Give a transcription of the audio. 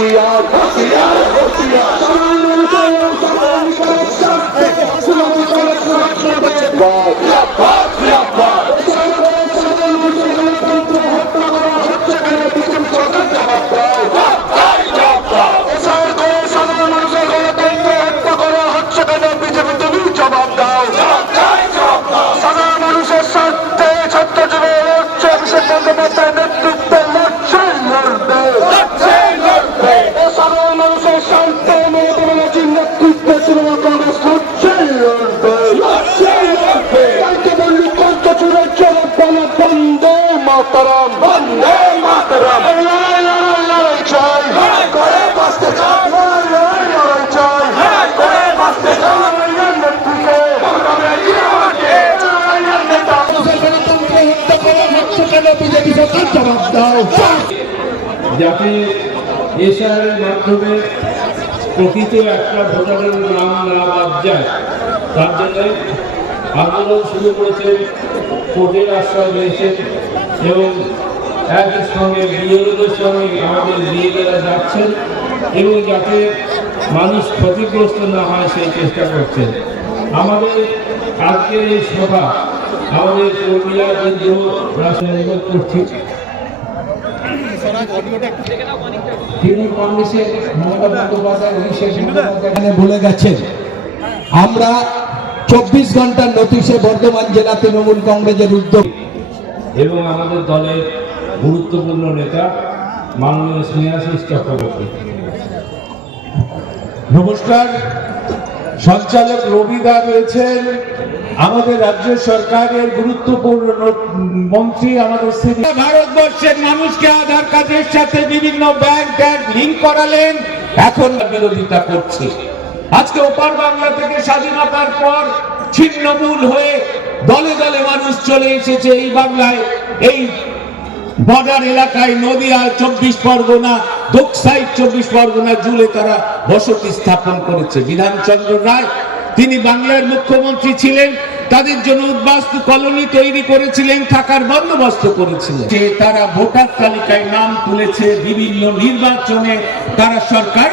হুঁশিয়ার হুঁশিয়ার হুঁশিয়ার মাতরম বন্দে মাতরম লড়াই চাই করে বাঁচতে চাই লড়াই চাই করে বাঁচতে চাই যাতে এসআইয়ের মাধ্যমে প্রকৃত একটা ভোটারের নাম না বাদ যায় তার জন্য আন্দোলন শুরু করেছেন, কোর্টের আশ্রয় নিয়েছেন এবং একই সঙ্গে বিএলওদের সঙ্গে আমাদের বিএলওরা যাচ্ছেন এবং যাতে মানুষ ক্ষতিগ্রস্ত না হয় সেই চেষ্টা করছেন। আমাদের আজকের এই সভা আমাদের কর্মীরা কিন্তু রাষ্ট্র করছি তৃণমূল কংগ্রেসের মমতা বন্দ্যোপাধ্যায় অভিষেক বন্দ্যোপাধ্যায় বলে গেছেন, আমরা 24 ঘন্টার নোটিশে বর্ধমান জেলা তৃণমূল কংগ্রেসের উদ্যোগ এবং আমাদের দলের গুরুত্বপূর্ণ নেতা মাননীয় স্নেহাশিস চক্রবর্তী। নমস্কার, সঞ্চালক রবিদা রয়েছেন, আমাদের রাজ্য সরকারের গুরুত্বপূর্ণ মন্ত্রী, আমাদের ভারতবর্ষের মানুষকে আধার কার্ডের সাথে বিভিন্ন ব্যাংক লিঙ্ক করালেন, এখন বিরোধিতা করছে। আজকে ওপার বাংলা থেকে স্বাধীনতার পর ছিন্নমূল হয়ে দলে দলে মানুষ চলে এসেছে এই বাংলায়, এই বর্ডার এলাকায় নদিয়া 24 পরগনা, দক্ষিণ 24 পরগনা জুড়ে তারা বসতি স্থাপন করেছে। বিধানচন্দ্র রায় তিনি বাংলার মুখ্যমন্ত্রী ছিলেন, তাদের জন্য উদ্বাস্তু কলোনি তৈরি করেছিলেন, থাকার বন্দোবস্ত করেছিলেন। তারা ভোটার তালিকায় নাম তুলেছে, বিভিন্ন নির্বাচনে তারা সরকার